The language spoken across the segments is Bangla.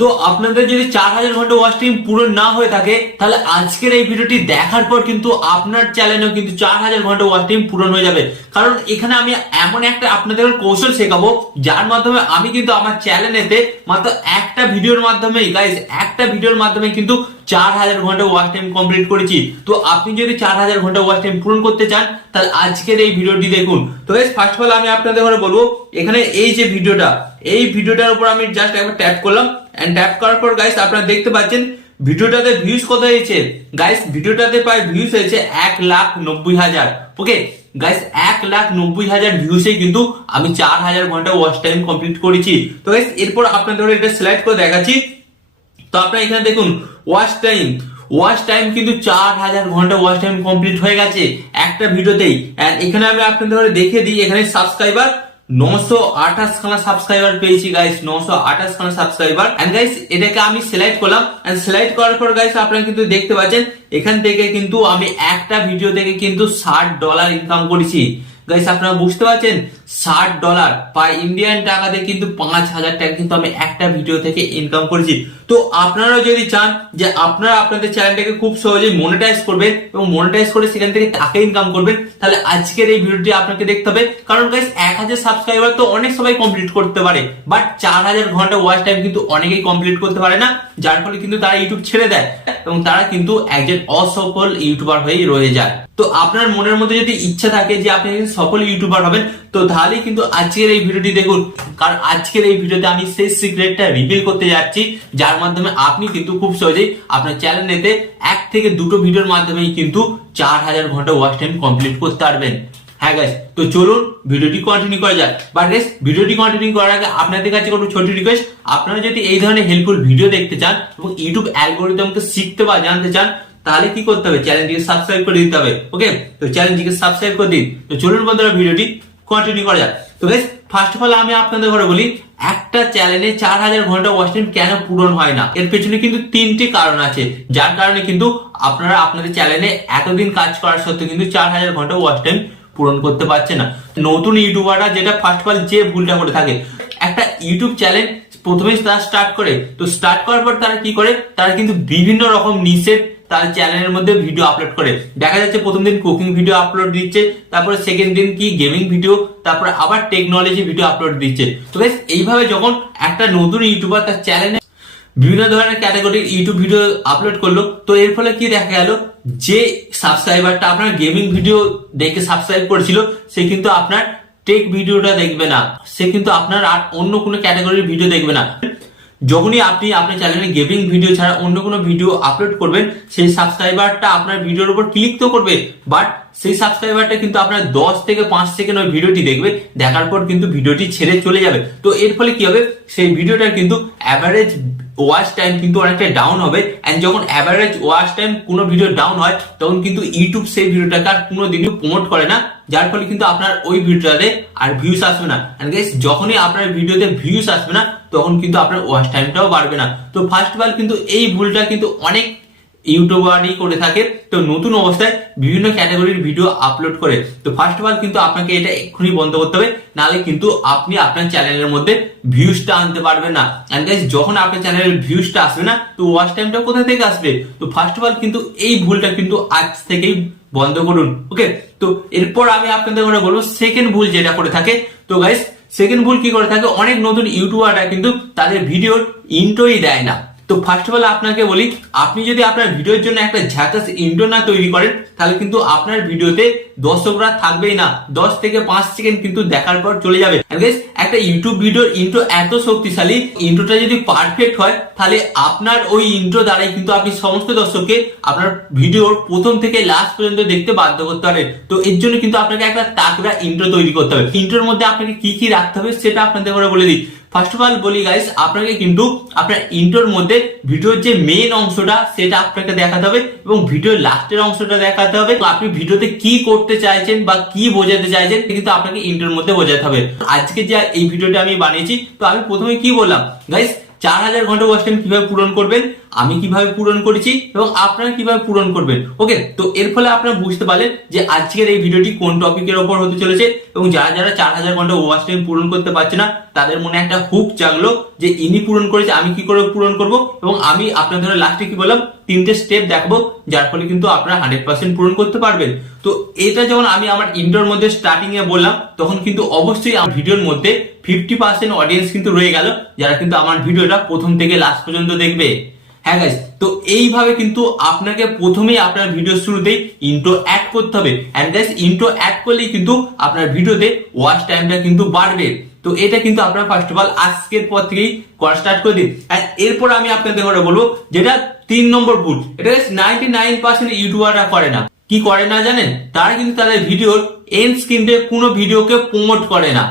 তো আপনাদের যদি 4000 ঘন্টা ওয়াচ টাইম পূরণ না হয়ে থাকে তাহলে আজকের এই ভিডিওটি দেখার পর কিন্তু আপনার চ্যানেলেও কিন্তু 4000 ঘন্টা ওয়াচ টাইম পূরণ হয়ে যাবে। কারণ এখানে আমি এমন একটা আপনাদের কৌশল শেখাবো যার মাধ্যমে আমি কিন্তু আমার চ্যানেলেতে মাত্র একটা ভিডিওর মাধ্যমে গাইস একটা ভিডিওর মাধ্যমে কিন্তু 4000 ঘন্টা ওয়াচ টাইম কমপ্লিট করেছি। তো আপনি যদি 4000 ঘন্টা ওয়াচ টাইম পূরণ করতে চান তাহলে আজকের এই ভিডিওটি দেখুন। তো গাইস ফার্স্ট অফ অল আমি আপনাদের ঘরে বলবো এখানে এই যে ভিডিওটা, এই ভিডিওটার উপর আমি জাস্ট একবার ট্যাপ করলাম এন্ড ট্যাপ করার পর গাইস আপনারা দেখতে পাচ্ছেন ভিডিওটাতে ভিউজ কত হয়েছে। গাইস ভিডিওটাতে প্রায় ভিউজ হয়েছে 1,90,000। ওকে গাইস 1,90,000 ভিউসে কিন্তু আমি 4000 ঘন্টা ওয়াচ টাইম কমপ্লিট করেছি। তো গাইস এরপর আপনাদের এটা সিলেক্ট করে দেখাচ্ছি। তো আপনারা এখানে দেখুন ওয়াচ টাইম কিন্তু 4000 ঘন্টা ওয়াচ টাইম কমপ্লিট হয়ে গেছে একটা ভিডিওতেই। এন্ড এখানে আমি আপনাদের দেখিয়ে দিই এখানে সাবস্ক্রাইবার 928 খানা সাবস্ক্রাইবার পেয়েছি গাইস, 928 খানা সাবস্ক্রাইবার। এন্ড গাইস এটাকে আমি সিলেক্ট করলাম এন্ড সিলেক্ট করার পর গাইস আপনারা কিন্তু দেখতে পাচ্ছেন এখান থেকে কিন্তু আমি একটা ভিডিও থেকে কিন্তু $60 ইনকাম করেছি। গাইস আপনারা বুঝতে পারছেন $60 প্রায় ইন্ডিয়ান টাকাতে কিন্তু 5000 টাকা কিন্তু আমি একটা ভিডিও থেকে ইনকাম করেছি। তো আপনারাও যদি চান যে আপনারা আপনাদের চ্যানেলটাকে খুব সহজেই মনিটাইজ করবেন এবং মনিটাইজ করে সেখান থেকে টাকা ইনকাম করবেন তাহলে আজকের এই ভিডিওটি আপনাকে দেখতে হবে। কারণ গাইস 1000 সাবস্ক্রাইবার তো অনেক সবাই কমপ্লিট করতে পারে, বাট 4000 ঘন্টা ওয়াচ টাইম কিন্তু অনেকেই কমপ্লিট করতে পারে না, যার ফলে কিন্তু তারা ইউটিউব ছেড়ে দেয় এবং তারা কিন্তু একজন অসফল ইউটিউবার হয়েই রয়ে যায়। তো আপনার মনের মধ্যে যদি ইচ্ছা থাকে যে আপনি একজন সফল ইউটিউবার হবেন তো তাহলে কিন্তু আজকের এই ভিডিওটি দেখুন। কারণ আজকের এই ভিডিওতে আমি সেই সিক্রেটটা রিভিল করতে যাচ্ছি যার মাধ্যমে আপনি কিন্তু খুব সহজেই আপনার চ্যানেলেতে 1 থেকে 2টো ভিডিওর মাধ্যমেই কিন্তু 4000 ঘন্টা ওয়াচ টাইম কমপ্লিট করতে পারবেন। হ্যাঁ গাইস তো চলুন ভিডিওটি কন্টিনিউ করা যাক। বাট গাইস ভিডিওটি কন্টিনিউ করার আগে আপনাদের কাছে কোনো ছোট রিকোয়েস্ট, আপনারা যদি এই ধরনের হেল্পফুল ভিডিও দেখতে চান এবং ইউটিউব অ্যালগরিদমকে শিখতে বা জানতে চান তাহলে কি করতে হবে, চ্যানেলটিকে সাবস্ক্রাইব করে দিতে হবে। ওকে তো চ্যানেলটিকে সাবস্ক্রাইব করে দিন। তো চলুন বন্ধুরা ভিডিওটি কন্টিনিউ করা যাক। তো গাইস ফার্স্ট অফ অল আমি আপনাদের ঘরে বলি একটা চ্যানেলে 4000 ঘন্টা ওয়াচ টাইম কেন পূরণ হয় না, এর পেছনে কিন্তু 3টি কারণ আছে যার কারণে কিন্তু আপনারা আপনাদের চ্যানেলে এতদিন কাজ করার সত্ত্বেও কিন্তু 4000 ঘন্টা ওয়াচ টাইম পূরণ করতে পারছে না। নতুন ইউটিউবাররা যেটা ফার্স্ট অফ অল যে ভুলটা করে থাকে, একটা ইউটিউব চ্যানেল প্রথমে তারা স্টার্ট করে, তো স্টার্ট করার পর তারা কি করে, তারা কিন্তু বিভিন্ন রকম নিশের তার চ্যানেলের মধ্যে ভিডিও আপলোড করে। দেখা যাচ্ছে প্রথম দিন কুকিং ভিডিও আপলোড দিচ্ছে, তারপরে সেকেন্ড দিন কি গেমিং ভিডিও, তারপরে আবার টেকনোলজি ভিডিও আপলোড দিচ্ছে। তো গাইস এইভাবে যখন একটা নতুন ইউটিউবার তার চ্যানেলে বিভিন্ন ধরনের ক্যাটাগরির ইউটিউব ভিডিও আপলোড করলো, তো এর ফলে কি দেখা গেল, যে সাবস্ক্রাইবারটা আপনার গেমিং ভিডিও দেখে সাবস্ক্রাইব করেছিল সে কিন্তু আপনার টেক ভিডিওটা দেখবে না, সে কিন্তু আপনার আর অন্য কোনো ক্যাটাগরির ভিডিও দেখবে না। যখনই আপনি আপনার চ্যানেলে গেমিং ভিডিও ছাড়া অন্য কোনো ভিডিও আপলোড করবেন সেই সাবস্ক্রাইবারটা আপনার ভিডিওর উপর ক্লিক তো করবে, বাট সেই সাবস্ক্রাইবারটা কিন্তু আপনার 10 থেকে 5 সেকেন্ড ওই ভিডিওটি দেখবে, দেখার পর কিন্তু ভিডিওটি ছেড়ে চলে যাবে। তো এর ফলে কি হবে, সেই ভিডিওটার কিন্তু অ্যাভারেজ ওয়াচ টাইম কিন্তু অনেকটা ডাউন হবে। এন্ড যখন অ্যাভারেজ ওয়াচ টাইম কোনো ভিডিও ডাউন হয় তখন কিন্তু ইউটিউব সেই ভিডিওটাকে আর কোনোদিনও প্রমোট করে না, যার ফলে কিন্তু আপনার ওই ভিডিওটাতে আর ভিউস আসবে না। এন্ড গাইস যখনই আপনার ভিডিওতে ভিউস আসবে না তখন কিন্তু আপনার ওয়াচ টাইমটাও বাড়বে না। তো ফার্স্ট অফ অল কিন্তু এই ভুলটা কিন্তু অনেক ইউটিউবারই করে থাকে। তো নতুন অবস্থায় বিভিন্ন ক্যাটাগরির ভিডিও আপলোড করে, তো ফার্স্ট অফ অল কিন্তু আপনাকে এটা এক্ষুনি বন্ধ করতে হবে, নাহলে কিন্তু আপনি আপনার চ্যানেলের মধ্যে ভিউজটা আনতে পারবেন না। এন্ড গাইস যখন আপনার চ্যানেলের ভিউজটা আসবে না তো ওয়াচ টাইমটা কোথা থেকে আসবে। তো ফার্স্ট অফ অল কিন্তু এই ভুলটা কিন্তু আজ থেকেই বন্ধ করুন। ওকে তো এরপর আমি আপনাদের করে বলবো সেকেন্ড ভুল যেটা করে থাকে। তো গাইস সেকেন্ড ভুল কি করে থাকে, অনেক নতুন ইউটিউবাররা কিন্তু তাদের ভিডিওর ইন্ট্রোই দেয় না। তো ফার্স্ট অফ অল আপনাকে বলি, আপনি যদি আপনার ভিডিওর জন্য একটা ঝাকাস ইন্ট্রো না তৈরি করেন তাহলে কিন্তু আপনার ভিডিওতে দর্শকরা থাকবেই না, 10 থেকে 5 সেকেন্ড কিন্তু দেখার পর চলে যাবে। একটা ইউটিউব ভিডিওর ইন্ট্রো এত শক্তিশালী, ইন্ট্রোটা যদি পারফেক্ট হয় তাহলে আপনার ওই ইন্ট্রো দ্বারাই কিন্তু আপনি সমস্ত দর্শককে আপনার ভিডিওর প্রথম থেকে লাস্ট পর্যন্ত দেখতে বাধ্য করতে পারেন। তো এর জন্য কিন্তু আপনাকে একটা তাগড়া ইন্ট্রো তৈরি করতে হবে। ইন্ট্রোর মধ্যে আপনাকে কি কি রাখতে হবে সেটা আপনাদের করে বলে দিই। ফার্স্ট অফ অল বলি গাইস, আপনাকে কিন্তু আপনার ইন্ট্রোর মধ্যে ভিডিওর যে মেইন অংশটা সেটা আপনাকে দেখাতে হবে এবং ভিডিওর লাস্টের অংশটা দেখাতে হবে। আপনি ভিডিওতে কি করতে চাইছেন বা কি বোঝাতে চাইছেন কিন্তু আপনাকে ইন্ট্রোর মধ্যে বোঝাতে হবে। আজকে যে এই ভিডিওটা আমি বানিয়েছি, তো আমি প্রথমে কি বললাম গাইস, 4000 ঘন্টা ওয়াচ টাইম কিভাবে পূরণ করবেন, আমি কিভাবে পূরণ করেছি এবং আপনারা কিভাবে পূরণ করবেন। ওকে, তো এর ফলে আপনারা বুঝতে পারলেন যে আজকের এই ভিডিওটি কোন টপিকের ওপর হতে চলেছে এবং যারা যারা 4000 ঘন্টা ওয়াচ টাইম পূরণ করতে পারছে না তাদের মনে একটা হুক জাগলো যে ইনি পূরণ করেছে, আমি কি করে পূরণ করব। এবং আমি আপনাদের লাস্টে কি বললাম, 3টে স্টেপ দেখাবো যার ফলে কিন্তু আপনারা 100% পূরণ করতে পারবেন। তো এটা যখন আমি আমার ইন্ট্রোর মধ্যে স্টার্টিং এ বললাম তখন কিন্তু অবশ্যই আমার ভিডিওর মধ্যে 50% অডিয়েন্স কিন্তু রয়ে গেল যারা কিন্তু আমার ভিডিওটা প্রথম থেকে লাস্ট পর্যন্ত দেখবে। হ্যাঁ গাইস, তো এইভাবে কিন্তু আপনাকে প্রথমেই আপনার ভিডিও শুরুতেই ইন্ট্রো অ্যাড করতে হবে। এন্ড গাইস, ইন্ট্রো অ্যাড করলেই কিন্তু আপনার ভিডিওতে ওয়াচ টাইমটা কিন্তু বাড়বে। তো এটা কিন্তু আপনারা ফার্স্ট অফ অল আজকের পর থেকেই করা স্টার্ট করে দিন। আর এরপর আমি আপনাদের কথা বলবো যেটা 3 নম্বর ভুল, এটা 99% ইউটিউবাররা করে না। কি করে না জানেন? তারা কিন্তু তাদের ভিডিওর এন্ড স্ক্রিনে কোনো ভিডিওকে প্রমোট করে না।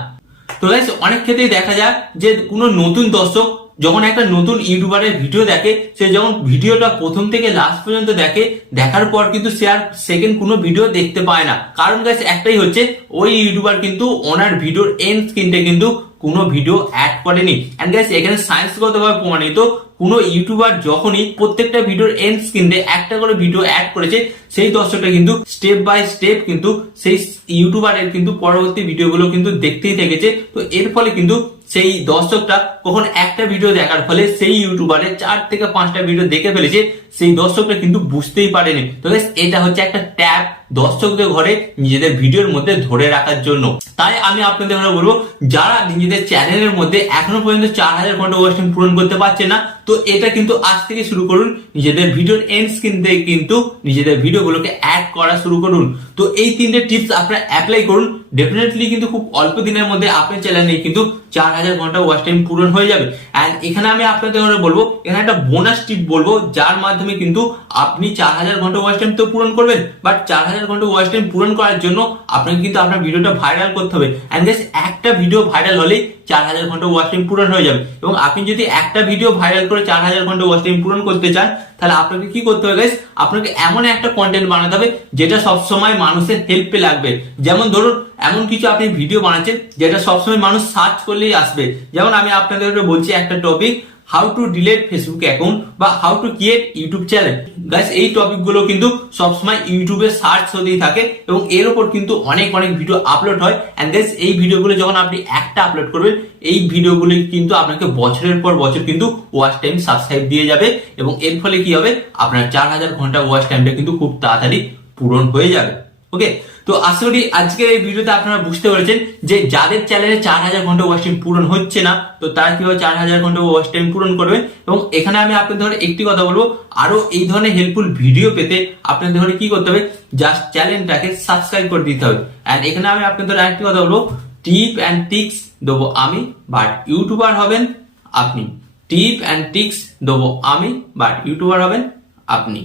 তো গাইস, অনেক ক্ষেত্রেই দেখা যায় যে কোনো নতুন দর্শক যখন একটা নতুন ইউটিউবারের ভিডিও দেখে, সে যখন ভিডিওটা প্রথম থেকে লাস্ট পর্যন্ত দেখে, দেখার পর কিন্তু সে আর সেকেন্ড কোনো ভিডিও দেখতে পায় না। কারণ গাইস একটাই হচ্ছে, ওই ইউটিউবার কিন্তু ওনার ভিডিওর এন্ড স্ক্রিনে কিন্তু কোনো ভিডিও অ্যাড করেনি। এন্ড গাইস, এখানে সায়েন্সগতভাবে প্রমাণিত কোনো ইউটিউবার যখনই প্রত্যেকটা ভিডিওর এন্ড স্ক্রিনে একটা করে ভিডিও অ্যাড করেছে, সেই দর্শকটা কিন্তু স্টেপ বাই স্টেপ কিন্তু সেই ইউটিউবারের কিন্তু পরবর্তী ভিডিওগুলো কিন্তু দেখতেই থেকেছে। তো এর ফলে কিন্তু সেই দর্শকটা কখন একটা ভিডিও দেখার ফলে সেই ইউটিউবারের 4 থেকে 5টা ভিডিও দেখে ফেলেছে, সেই দর্শকটা কিন্তু বুঝতেই পারেনি। তো এটা হচ্ছে একটা ট্যাব দর্শকদের ঘরে নিজেদের ভিডিওর মধ্যে ধরে রাখার জন্য। তাই আমি আপনাদের বলবো, যারা নিজেদের চ্যানেলের মধ্যে এখনো পর্যন্ত 4000 ঘন্টা ওয়াচ টাইম পূরণ করতে পারছে না, তো এটা কিন্তু আজ থেকে শুরু করুন। নিজেদের ভিডিওর এন্ড স্ক্রিন থেকে কিন্তু নিজেদের ভিডিওগুলোকে অ্যাড করা শুরু করুন। তো এই 3টে টিপস আপনারা অ্যাপ্লাই করুন, ডেফিনেটলি কিন্তু খুব অল্প দিনের মধ্যে আপনার চ্যানেলে কিন্তু 4000 ঘন্টা ওয়াচ টাইম পূরণ হয়ে যাবে। এন্ড এখানে আমি আপনাদের বলবো, এখানে একটা বোনাস টিপ বলবো, যার মাধ্যমে কিন্তু আপনি 4000 ঘন্টা ওয়াচ টাইম তো পূরণ করবেন, বাট 4000 ঘন্টা ওয়াচ টাইম পূরণ করার জন্য আপনাকে কিন্তু আপনার ভিডিওটা ভাইরাল করতে হবে। এন্ড গাইস, একটা ভিডিও ভাইরাল হলেই 4000 ঘন্টা ওয়াচ টাইম পূরণ হয়ে যাবে। এবং আপনি যদি একটা ভিডিও ভাইরাল করে 4000 ঘন্টা ওয়াচ টাইম পূরণ করতে চান, তাহলে আপনাকে কি করতে হবে গাইস, আপনাকে এমন একটা কন্টেন্ট বানাতে হবে যেটা সবসময় মানুষের হেল্পে লাগবে। যেমন ধরুন, এমন কিছু আপনি ভিডিও বানাচ্ছেন যেটা সবসময় মানুষ সার্চ করলেই আসবে। যেমন আমি আপনাদের বলছি একটা topic, how to delete Facebook account বা how to create YouTube channel. Guys, এই টপিক গুলো কিন্তু সবসময় ইউটিউবে সার্চ হতেই থাকে এবং এর উপর কিন্তু অনেক ভিডিও আপলোড হয়। এন্ড গাইস, এই ভিডিওগুলো যখন আপনি একটা আপলোড করবেন, এই ভিডিওগুলো কিন্তু আপনাকে বছরের পর বছর কিন্তু ওয়াচ টাইম সাবস্ক্রাইব দিয়ে যাবে এবং এর ফলে কি হবে, আপনার 4000 ঘন্টা ওয়াচ টাইমটা কিন্তু খুব তাড়াতাড়ি পূরণ হয়ে যাবে। ওকে, তো আশা করি আজকের এই ভিডিওতে আপনারা বুঝতে পেরেছেন যে যাদের চ্যানেলে 4000 ঘন্টা ওয়াচ টাইম পূরণ হচ্ছে না, তো তারা কিভাবে 4000 ঘন্টা ওয়াচ টাইম পূরণ করবে। এবং এখানে আমি আপনাদের একটি কথা বলবো, আরো এই ধরনের হেল্পফুল ভিডিও পেতে আপনাদের কি করতে হবে, জাস্ট চ্যানেলটাকে সাবস্ক্রাইব করে দিতে হবে। এন্ড এখানে আমি আপনাদের আরেকটি কথা বলবো, টিপ এন্ড ট্রিক্স দেবো আমি, বাট ইউটিউবার হবেন আপনি। টিপ এন্ড ট্রিক্স দেবো আমি, বাট ইউটিউবার হবেন আপনি।